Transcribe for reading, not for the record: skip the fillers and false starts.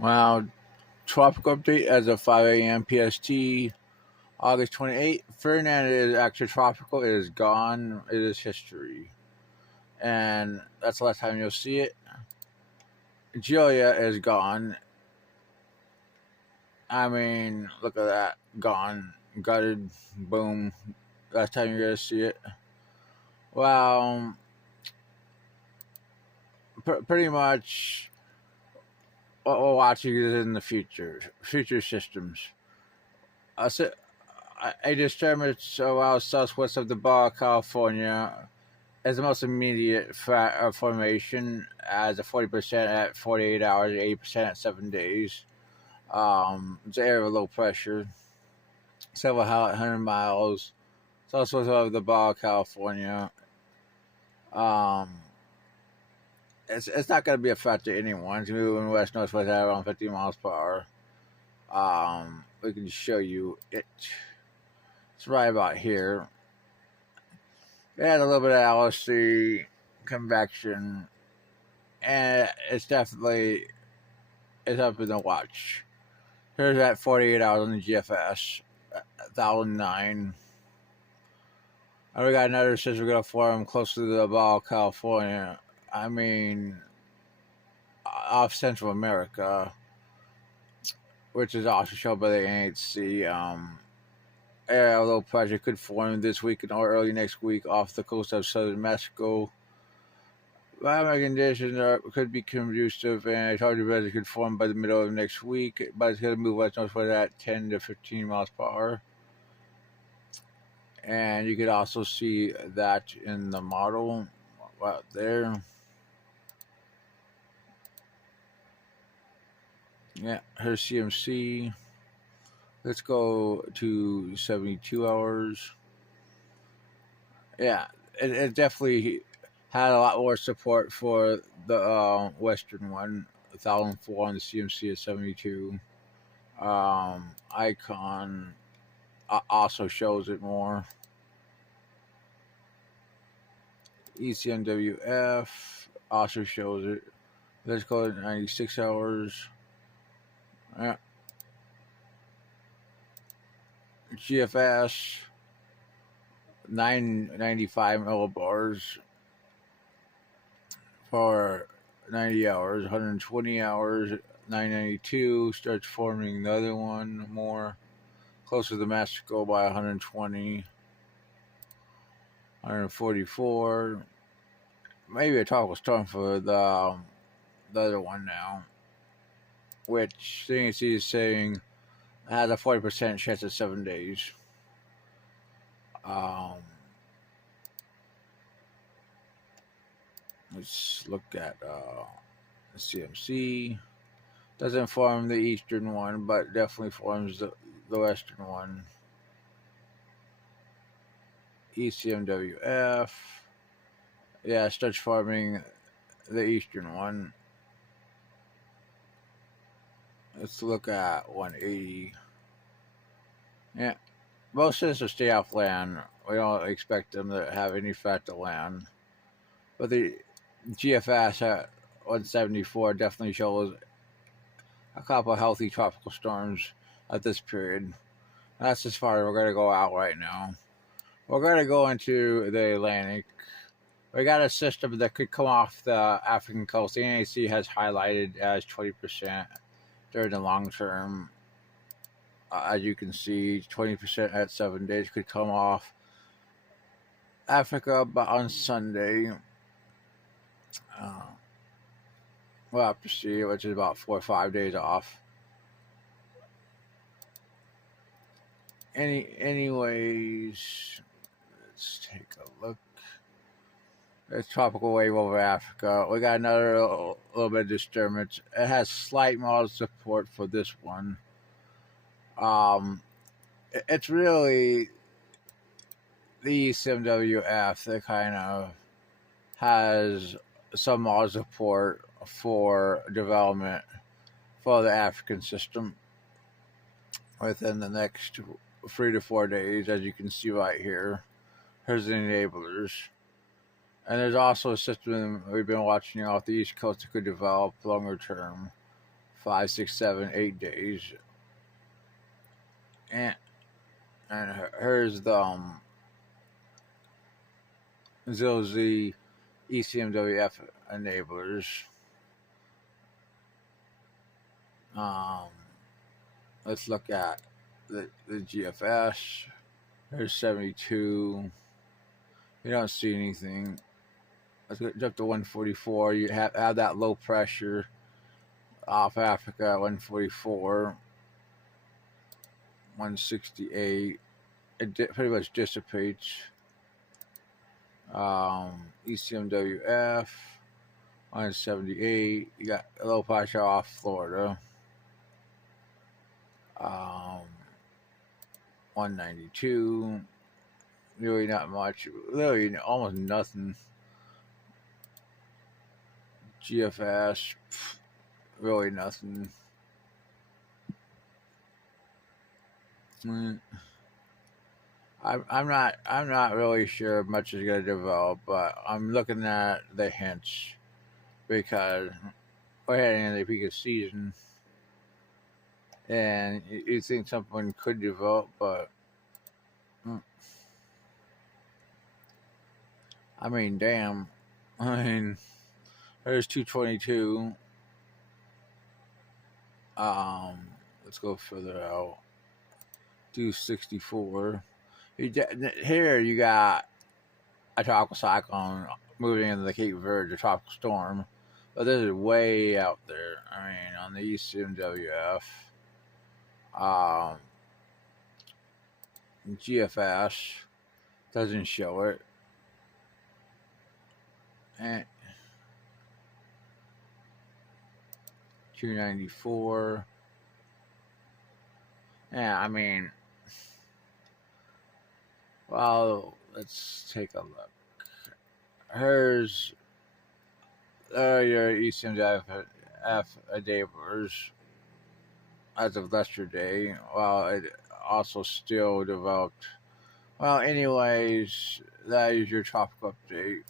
Wow, tropical update as of 5 a.m. PST, August 28th. Ferdinand is actually tropical. It is gone. It is history. And that's the last time you'll see it. Julia is gone. I mean, look at that. Gone. Gutted. Boom. Last time you're going to see it. Well, pretty much what we're watching is in the future systems. A disturbance around southwest of the Baja California is the most immediate formation, as a 40% at 48 hours, 80% at 7 days. It's an area of low pressure, several hundred miles southwest of the Baja California. It's not going to be a threat to anyone. It's moving west northwest at around 50 miles per hour. We can show you it. It's right about here. It has a little bit of LSC convection, and it's definitely up in the watch. Here's that 48 hours on the GFS, 1009. And we got another system going to form close to the Baja California. I mean, off Central America, which is also shown by the NHC. Area of low pressure could form this week or early next week off the coast of southern Mexico. Climate conditions could be conducive, and it's hard to bet it could form by the middle of next week, but it's going to move west northwest at 10 to 15 miles per hour. And you could also see that in the model right there. Yeah, here's CMC. Let's go to 72 hours. Yeah, it definitely had a lot more support for the Western one. 1004 on the CMC at 72. Icon also shows it more. ECMWF also shows it. Let's go to 96 hours. Yeah. GFS 995 millibars for 90 hours, 120 hours, 992 starts forming the other one more closer to Mexico by 120, 144. Maybe a tropical storm for the other one now, which CNC is saying has a 40% chance of 7 days. Let's look at CMC. Doesn't form the eastern one, but definitely forms the western one. ECMWF. Yeah, starts forming the eastern one. Let's look at 180. Yeah, most systems stay off land. We don't expect them to have any effect to land. But the GFS at 174 definitely shows a couple of healthy tropical storms at this period. That's as far as we're going to go out right now. We're going to go into the Atlantic. We got a system that could come off the African coast. The NAC has highlighted as 20% during the long term. As you can see, 20% at 7 days could come off Africa, but on Sunday. We'll have to see, which is about 4 or 5 days off. Anyways, let's take a look. There's tropical wave over Africa. We got another little bit of disturbance. It has slight mild support for this one. It's really the ECMWF that kind of has some mild support for development for the African system within the next 3 to 4 days, as you can see right here. Here's the enablers. And there's also a system we've been watching off the East Coast that could develop longer term 5, 6, 7, 8 days. And here's the ZOZ ECMWF enablers. Let's look at the GFS. There's 72. You don't see anything. Let's go up to 144. You have that low pressure off Africa at 144. 168. It pretty much dissipates. ECMWF 178. You got a low pressure off Florida. 192. Really not much. Literally almost nothing. GFS, really nothing. I'm not really sure much is gonna develop, but I'm looking at the hints because we're heading into the peak of season, and you think something could develop, but I mean, damn. I mean, there's 222. Let's go further out. 264. Here you got a tropical cyclone moving into the Cape Verde, a tropical storm. But this is way out there. I mean, on the ECMWF. GFS doesn't show it. And 294. Yeah, I mean, well, let's take a look. Here's your ECMWF enablers as of yesterday. Well, it also still developed. Well, anyways, that is your tropical update.